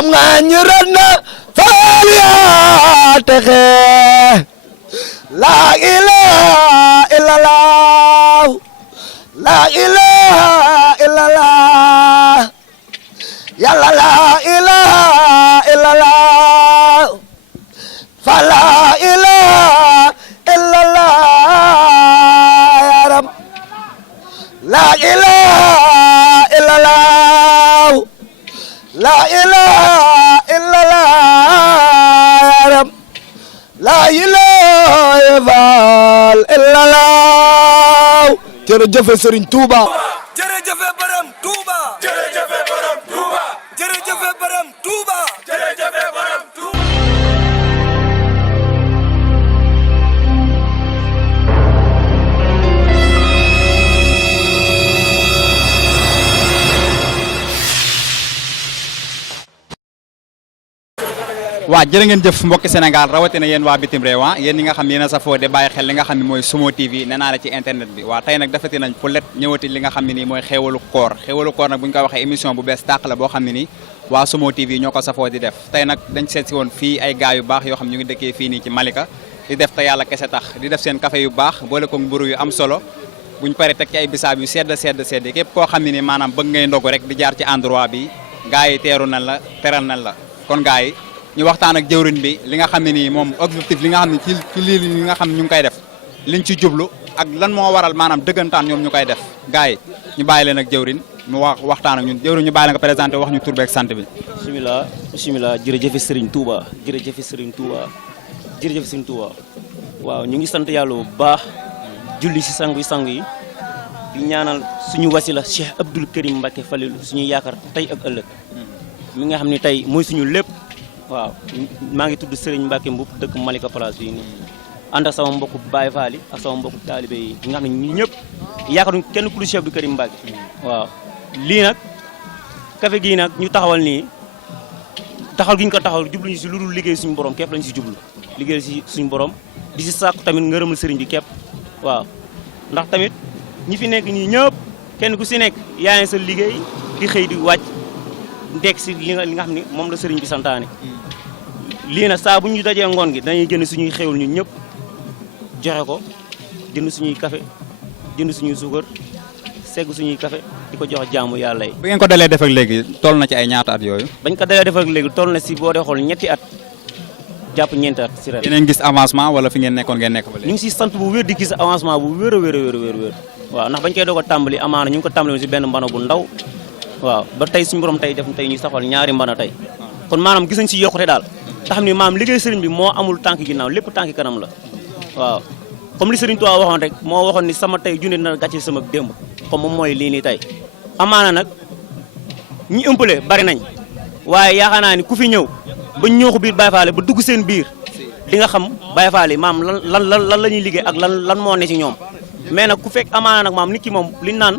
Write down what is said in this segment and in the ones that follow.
kam nga ñiran na faaliya texe la ilaha illallah la ilaha illallah yàlla la ilaha illallah fa la ilaha illallah ya rab la ilaha illallah la ilaha illallah ya rab la ilaha illallah jërëjëf Serigne Touba jërëjëf Borom Touba jërëjëf Borom Touba jërëjëf Borom Touba jërëjëf Borom Touba waa jërë ngeen jëf mbokki Sénégal rawatina yéen waa bitim réew yéen ñi nga xam yéen a safoo de bàyyi xel li nga xam ne mooy Sumo TV nee naa la ci internet bi waa tey nag dafati nañ Poulet ñëwati li nga xam ne nii mooy xéewalu koor nag bu ñu ko waxee émission bu bees tàq la boo xam ne nii waa Sumo TV ñoo ko safoo di def tey nag dañ seet si woon fii ay gars yu baax yoo xam ñu ngi dëkkee fii nii ci Malika di def te yàlla kese tax di def seen café yu baax boole ko mburu yu am solo buñ paree teg ci ay bisaab yu sedd képp koo xam ne ni maanaam bëgg ngay ndogu rek di jaar ci endroit bi gars yi teeru nañ la teral nañ la kon gars yi ñu waxtaan ak jëwriñ bi li nga xam ne nii moom objectif li nga xam ne ci lii li nga xam ne ñu ngi koy def liñ ci jublu ak lan moo waral maanaam dëggantaan ñoom ñu koy def gars yi ñu bàyyi leen ak jëwriñ mu waxtaan ak ñun jëwriñ ñu bàyyi leen nga présenté wax ñu tur beeg sant bi. bisimilah jërëjëf Serigne Touba jërëjëf Serigne Touba jërëjëf Serigne Touba waaw ñu ngi sant yàlla bu baax julli si sang yi di ñaanal suñu wasila Cheikh Abdoul Karim Mbacké Falilou suñu yaakaar tey ak ëllëg mi nga xam ne tey mooy suñu lépp. waaw maa ngi tudd Serigne Mbacké Mboup dëkk Malika Place bii nii ànd ak sama mbokku Baye Fall ak sama mbokku taalibe yi nga xam ne ñi ñëpp yaakaaruñ kenn ku dul Cheikh Abdou Karim Mbacké waaw lii nag café gii nag ñu taxawal nii taxawal gi ñu ko taxawal jubluñu si lu dul liggéey suñu borom képp lañu si jublu liggéey si suñu borom di si sàkku tamit ngërëmul sëriñ bi képp waaw ndax tamit ñi fi nekk ñii ñëpp kenn ku si nekk yaa ngi sa liggéey di xëy di wàcc ndekk si li nga xam ne moom la sëriñ bi santaane lii nag saa bu ñu dajee ngoon gi dañuy jënd suñuy xéwal ñun ñëpp joxe ko jënd suñuy café jënd suñuy suukar segg suñuy café di ko jox jaamu yàlla yi. bi ngeen ko dalee def ak léegi toll na ci ay ñaata at yooyu. bañ ko dalee def ak léegi toll na si boo dee xool ñetti at jàpp ñeenti at si ren. dinañ gis avancement wala fi ngeen nekkoon ngeen nekk ba léegi. ñu ngi si sant bu wér di gis avancement bu wér a wér waaw ndax bañ koy doog a tàmbali amaana ñu ngi ko tàmbali woon si benn mbana bu ndaw waaw ba tey suñu borom tey def tey ñu saxal ñaari mbana tey kon maanaam gis nañ si yokkute daal te xam ni maanaam liggéey sëriñ bi moo amul tànk ginnaaw lépp tànk kanam la waaw comme li sëriñ Tuubaa waxoon rek moo waxoon ni sama tey junne na gàcce sama démb comme moom mooy lii nii tey amaana nag ñi ëmpale bari nañ waaye yaakaar naa ni ku fi ñëw ba ñooxu biir Baye Fall ba dugg seen biir di nga xam Baye Fall maam lan la ñuy liggéey ak lan moo ne ci ñoom mais nag ku fekk amaana nag maam nit ki moom liñ naan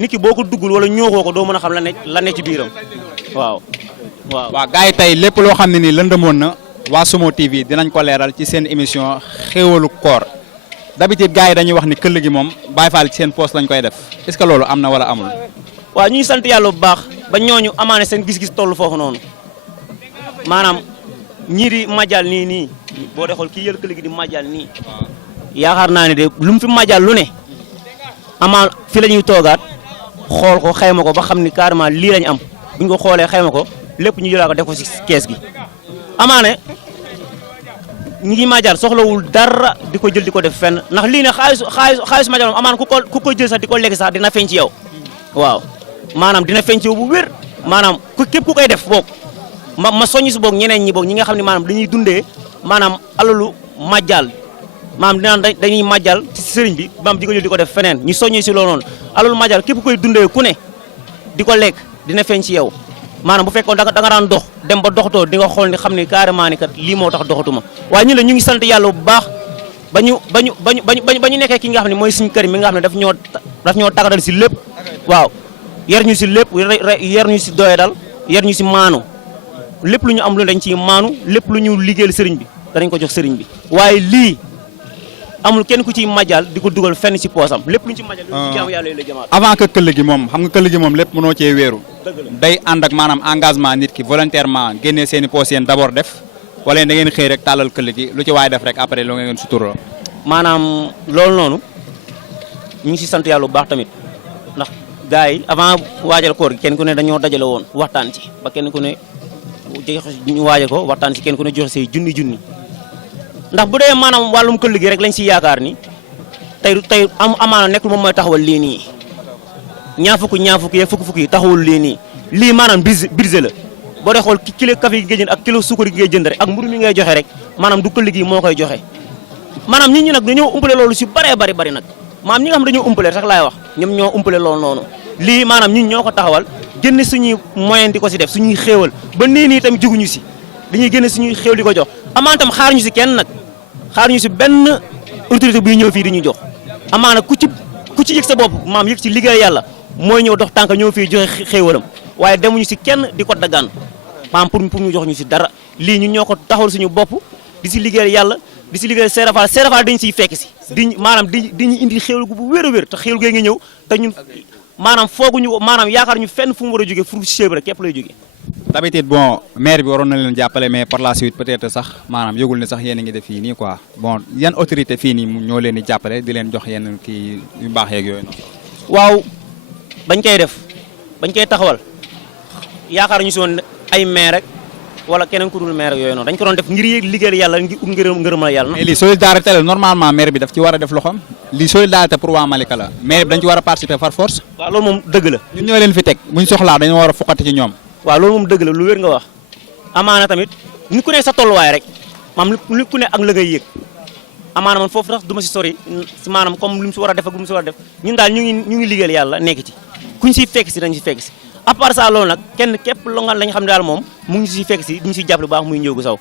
nit ki boo ko duggul wala ñooxoo ko doo mën a xam la ne ci biiram waaw. waaw gars yi tey lépp loo xam ne nii lëndëmoon na waa Sumo TV dinañ ko leeral ci seen émission xéewalu koor d'habitude gars yi dañuy wax ni këll gi moom Baye Fall ci seen poste lañ koy def est-ce que loolu am na wala amul. waaw ñu ngi sant yàlla bu baax ba ñooñu amaane seen gis-gis toll foofu noonu maanaam ñii di majal nii boo dee xool kii yël këll gi di majal nii yaakaar naa ne de lu mu fi majal lu ne amaan fi la ñuy toogaat xool ko xayma ko ba xam ni carrément lii lañ am bu ñu ko xoolee xayma ko lépp ñu jëlaat ko def ko ci kees gi amaane ñi ngi majal soxlawul dara di ko jël di ko def fenn ndax lii ne xaalis majal moom amaana ku ko jël sax di ko lekk sax dina feeñ ci yow waaw maanaam dina feeñ ci yow bu wér maanaam képp ku koy def boog ma soññi si boog ñeneen ñi boog ñi nga xam ne maanaam dañuy dundee maanaam alalu majal maanaam dinaan dañuy majal ci sëriñ bi maam di ko jël di ko def feneen ñu soññi si loolu noonu alalu majal képp koy dundee ku ne di ko lekk dina feeñ ci yow maanaam bu fekkoon da nga daan dox dem ba doxatoo di nga xool ni xam ni carrément ni kat lii moo tax doxatuma waaye ñu ngi sant yàlla bu baax ba ñu nekkee ki nga xam ne mooy suñu kër mi nga xam ne daf ñoo tàggatal si lépp waaw yar ñu si lépp yar ñu si doyadal yar ñu si maanu lépp lu ñu am lu dañ ciy maanu lépp lu ñu liggéeyal sëriñ bi danañ ko jox sëriñ bi waaye lii amul kenn ku ciy majal di ko dugal fenn ci poosam lépp lu ñu ci majal lu ci jaamu yàlla yi la jamaat avant que këll gi moom xam nga këll gi moom lépp mënoo cee wéeru day ànd ak maanaam engagement nit ki volontairement génnee seen i poos yéen d'abord def wala da ngeen xëy rek tàllal këll gi lu ci waay def rek après lu ngeen suturoo maanaam loolu noonu ñu ngi si sant yàlla bu baax tamit ndax gars yi avant waajal koor gi kenn ku ne dañoo dajale woon waxtaan ci ba kenn ku ne ñu waajal ko waxtaan ci kenn ku ne joxe say junni ndax bu dee maanaam wàllum këll gi rek lañ si yaakaar ni tey amaana nekkul moom mooy taxawal lii nii ñaar fukk yeeg fukk yi taxawul lii nii lii maanaam budget la boo dee xool kilo café gi ngay jënd ak kilo suukar gi ngay jënd rek ak mburu mi ngay joxe rek maanaam du këll gi moo koy joxe maanaam nit ñi nag dañoo umpale loolu si bari nag maanaam ñi nga xam dañoo umpale sax laay wax ñoom ñoo umpale loolu noonu lii maanaam ñun ñoo ko taxawal génne suñuy moyen di ko si def suñuy xéewal ba nii tamit juguñu si dañuy génne suñuy xéewal di ko jox amaan tam xaaruñu si kenn nag xaaruñu si benn autorité buy ñëw fii di ñu jox amaana ku ci yëg sa bopp maam yëg ci liggéey yàlla mooy ñëw dox tànk ñëw fii joxe xéewalam waaye demuñu si kenn di ko daggaan maam pour ñu jox ñu si dara lii ñun ñoo ko taxawal suñu bopp di si liggéey yàlla di si liggéey Serafal dañu siy fekk si maanaam di ñu indi xéewal gu bu wér a wér te xéewal gee ngi ñëw te ñun maanaam fooguñu maanaam yaakaar ñu fenn fu mu war a jógee fu chèvre rek képp lay jógee d'habitude bon maire bi waroon na leen jàppale mais par la suite peut-être sax maanaam yëgul ne sax yéen a ngi def fii nii quoi bon yan autorité fii nii ñoo leen di jàppale di leen jox yenn kii yu baax yeeg yooyu noonu. waaw bañ koy def bañ koy taxawal yaakaar ñu si woon ay maire rek wala keneen ku dul maire yooyu noonu dañ ko doon def ngir liggéeyal yàlla ngir ngërëmal yàlla. mais lii solidarité la normalement maire bi daf ci war a def loxoom lii solidarité pour waa Malika la maire bi dañ ci war a participer par force. waaw loolu moom dëgg la. ñun ñoo leen fi teg buñ soxlaa dañoo war a foqati ci ñoom. waaw loolu moom dëgg la lu wér nga wax amaana tamit nit ku ne sa tolluwaay rek maam nit ku ne ak la ngay yëg amaana man foofu tax du ma si sori maanaam comme lu mu si war a def ak lu mu si war a def ñun daal ñu ngi liggéeyal yàlla nekk ci kuñ siy fekk si dañ si fekk si à part ça loolu nag kenn képp lo nga lañ xam ne daal moom mu ngi si fekk si duñu si jàppale bu baax muy Ndiogou Sow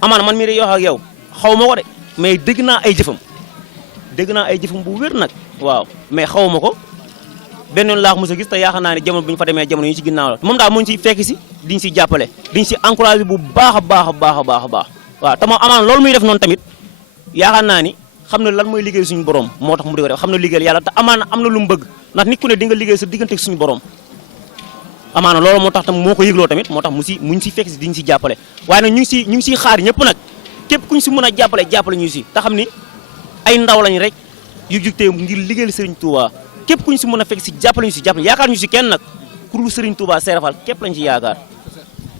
amaana man mii de yoo ak yow xaw ma ko de mais dégg naa ay jëfam bu wér nag waaw mais xaw ma ko benn yoon laa ko mos a gis te yaakaar naa ne jamono bu ñu fa demee jamono yi ci ginnaaw la moom daal moo ñu ciy fekk si diñ si jàppale diñ si encouragé bu baax a baax waaw te moom amaan loolu muy def noonu tamit yaakaar naa ni xam na lan mooy liggéey suñu borom moo tax mu di ko def xam na liggéeyal yàlla te amaana am na lu mu bëgg ndax nit ku ne di nga liggéey sa diggante suñu borom amaana loolu moo tax tam moo ko yëgloo tamit moo tax mu ñu si fekk si diñ si jàppale waaye nag ñu ngi siy xaar ñëpp nag képp kuñ si mën a jàppale ñu si te xam ni ay ndaw lañ rek yu jugtee ngir liggéeyal Serigne Touba képp ku ñu si mën a fekk si jàppale ñu si jàppale yaakaar ñu si kenn nag ku dul Serigne Touba Serafal képp lañ ci yaakaar.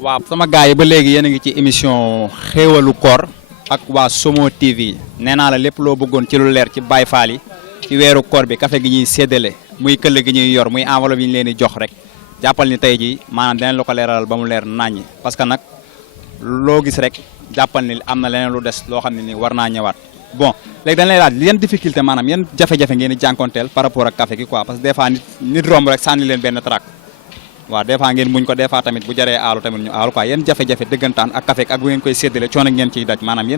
waaw sama gars yi ba léegi yéen a ngi ci émission xéewalu koor ak waa Somo TV nee naa la lépp loo bëggoon ci lu leer ci Baye Fall yi ci weeru koor bi café gi ñuy séddale muy këll gi ñuy yor muy enveloppe yi ñu leen di jox rek jàppal ni tey ji maanaam dinañ la ko leeralal ba mu leer naññi parce que nag loo gis rek jàppal ni am na leneen lu des loo xam ne ni war naa ñëwaat. bon léegi dañ lay laaj yan difficulté maanaam yan jafe-jafe ngeen di jànkonteel par rapport ak café gi quoi parce que des fois nit romb rek sànni leen benn trac waaw des fois ngeen muñ ko des fois tamit bu jaree aalu tamit ñu aalu quoi yan jafe-jafe dëggantaan ak café ak bu ngeen koy séddale coono ngeen ciy daj maanaam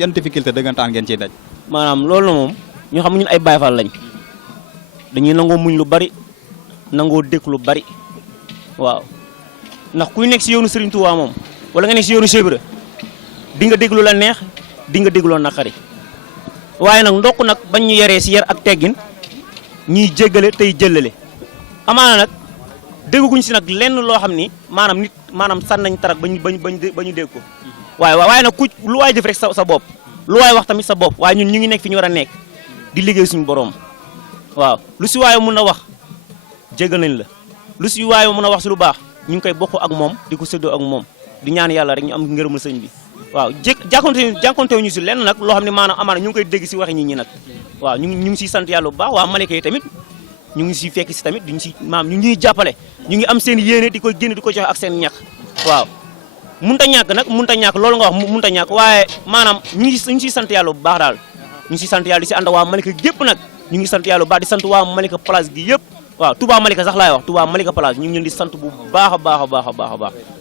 yan difficulté dëggantaan ngeen ciy daj. maanaam loolu la moom ñu xam ñun ay Baye Fall lañ dañuy nangoo muñ lu bari nangoo dëkk lu bari waaw ndax kuy nekk si yoonu Serigne Touba moom wala nga nekk si yoonu Cheikh Ibra di nga déglu la neex di nga déglu naqari waaye nag ndokk nag bañ ñu yaree si yar ak teggin ñuy jéggale tey jëllale amaana nag dégguñ si nag lenn loo xam ni maanaam nit maanaam sànn nañ tarak ba ñu dégg ko waaye nag ku lu waay def rek sa bopp lu waay wax tamit sa bopp waaye ñun ñu ngi nekk fi ñu war a nekk di liggéey suñu borom waaw lu si waaye mun a wax jéggal nañ la lu si waaye mun a wax si lu baax ñu ngi koy bokk ak moom di ko séddoo ak moom di ñaan yàlla rek ñu am ngërëmul sëñ bi waaw jànkonte ñu si lenn nag loo xam ne maanaam amaana ñu ngi koy dégg si waxi nit ñi nag waaw ñu ngi siy sant yàlla bu baax waa Malika yi tamit ñu ngi siy fekk si tamit duñ si maam ñu ngi jàppale ñu ngi am seen yéene di koy génn di ko joxe ak seen ñax waaw munta ñàkk loolu nga wax munta ñàkk waaye maanaam ñu ngi siy sant yàlla bu baax daal ñu ngi siy sant yàlla di si ànd waa Malika gépp nag ñu ngi sant yàlla bu baax di sant waa Malika place gi yëpp waaw Touba Malika sax laay wax Touba Malika place ñu ngi leen di sant bu baax a baax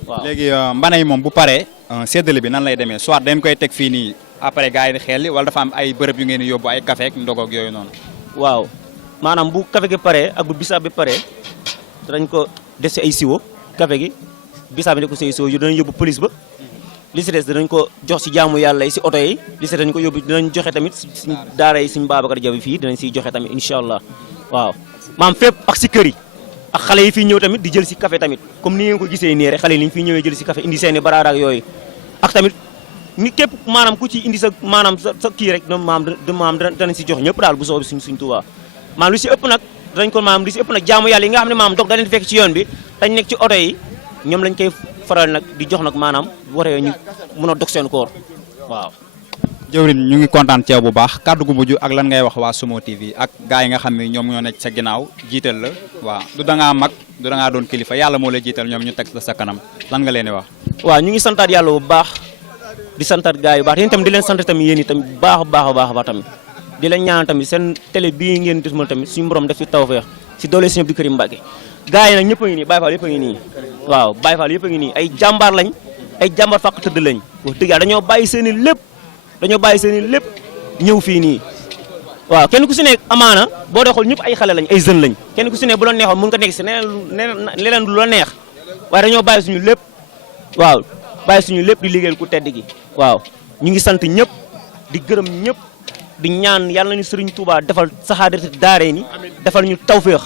waaw léegi mbana yi moom bu paree séddale bi nan lay demee soit dañ koy teg fii nii après gars yi di xel li wala dafa am ay bërëb yu ngeen di yóbbu ay café ak ndogoog yooyu noonu. waaw maanaam bu café gi paree ak bu bisaab bi paree dañ ko def si ay siwo café gi bisaab bi def ko si ay siwo yu danañ yóbbu police ba li si des dinañ ko jox si jaamu yàlla yi si oto yi li si des dañ ko yóbbu dinañ joxe tamit suñ daara yi suñ Babacar Diaw fii dinañ siy joxe tamit incha allah waaw maam fépp ak si kër yi ak xale yi fii ñëw tamit di jël si café tamit comme ni ngeen ko gisee nii rek xale yi ni ñu fiy ñëwee jël si café indi seeni baraada ak yooyu ak tamit ni képp maanaam ku ci indi sa maanaam sa kii rek maam danañ si jox ñëpp daal bu soobi suñ Tuubaa maam lu si ëpp nag dañ ko maam lu si ëpp nag jaamu yàlla yi nga xam ne maam dog da leen fekk ci yoon bi dañ nekk ci oto yi ñoom lañ koy faral nag di jox nag maanaam waree ñu mën a dog seen koor waaw. jëwriñ ñu ngi kontaan ci yow bu baax kàddu gu mujj ak lan ngay wax waa Sumo TV ak gars yi nga xam ne ñoom ñoo nekk sa ginnaaw jiital la waaw du da ngaa mag du da ngaa doon kilifa yàlla moo lay jiital ñoom ñu teg la sa kanam lan nga leen di wax. waaw ñu ngi santaat yàlla bu baax di santaat gars yu baax yéen tamit di leen sant tamit yéen i tamit bu baax a baax a baax a baax tamit di leen ñaanal tamit seen télé bii ngeen dismal tamit suñu borom def ci tawfeex si doole Sëñ Abdou Karim Mbacké gars yi nag ñëpp a ngi nii Baye Fall yëpp a ngi nii waaw Baye Fall yëpp a ngi nii ay jàmbaar lañ ay jàmbaar fàq tëdd lañ wax dëgg yàlla dañoo bàyyi seen i lépp ñëw fii nii waaw kenn ku si nekk amaana boo dee xool ñëpp ay xale lañ ay jeunes lañ kenn ku si nekk bu la neexoon mën nga nekk si leneen lu la neex waaye dañoo bàyyi suñu lépp waaw bàyyi suñu lépp di liggéeyal ku tedd gi waaw ñu ngi sant ñëpp di gërëm ñëpp di ñaan yàlla nañu Sëriñ Tuubaa defal saxaadati daare ni defal ñu tawféex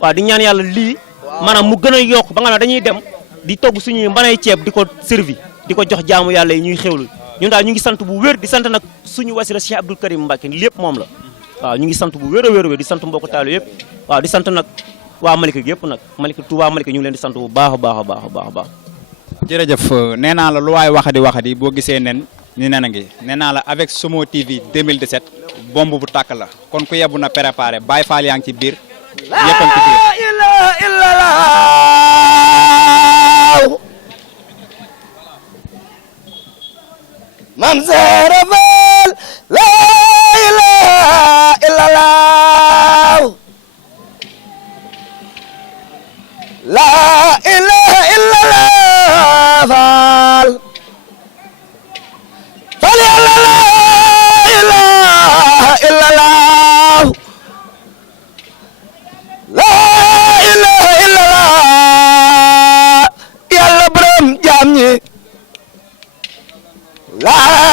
waaw di ñaan yàlla lii maanaam mu gën a yokk ba nga xam ne dañuy dem di togg suñuy mbanay ceeb di ko servi di ko jox jaamu yàlla yi ñuy xewlu ñun daal ñu ngi sant bu wér di sant nag suñu wasila Cheikh Abdou Karim Mbacké lépp moom la waaw ñu ngi sant bu wér a wér di sant mbokku taalu yëpp waaw di sant nag waa Malika gi yëpp nag Malika Touba Malika ñu ngi leen di sant bu baax a baax a baax a baax a baax jërëjëf nee naa la lu waay waxadi boo gisee nen ni nen a ngi nee naa la avec Sumo TV 2017 bomb bu tàkk la kon ku yebbu na préparé Baye Fall yaa ngi ci biir yëppam ci biir Mam Seera Faal la ilaha illallah la ilaha illallah Faal Faal yàlla la ilaha illallah la ilaha illallah yàlla borom jaam ñi la